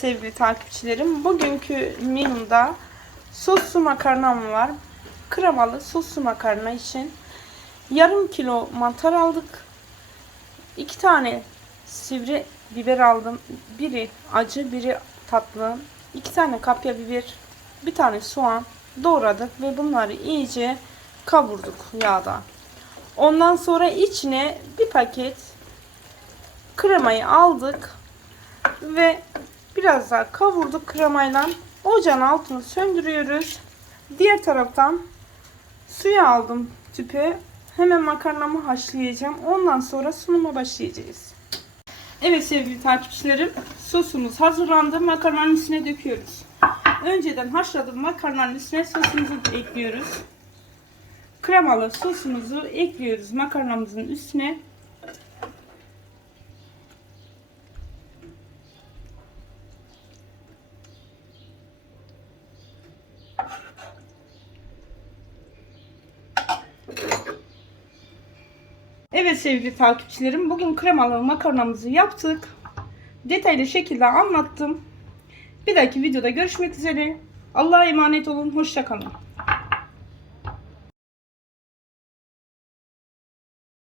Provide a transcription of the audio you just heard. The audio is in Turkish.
sevgili takipçilerim. Bugünkü menümde soslu makarnam var. Kremalı soslu makarna için yarım kilo mantar aldık. İki tane sivri biber aldım. Biri acı, biri tatlı. İki tane kapya biber, bir tane soğan doğradık ve bunları iyice kavurduk yağda. Ondan sonra içine bir paket kremayı aldık ve biraz daha kavurduk kremayla. Ocağın altını söndürüyoruz. Diğer taraftan suyu aldım tüpe. Hemen makarnamı haşlayacağım. Ondan sonra sunuma başlayacağız. Evet sevgili takipçilerim sosumuz hazırlandı. Makarnanın üstüne döküyoruz. Önceden haşladığım makarnanın üstüne sosumuzu ekliyoruz. Kremalı sosumuzu ekliyoruz makarnamızın üstüne. Evet sevgili takipçilerim bugün kremalı makarnamızı yaptık. Detaylı şekilde anlattım. Bir dahaki videoda görüşmek üzere. Allah'a emanet olun. Hoşçakalın.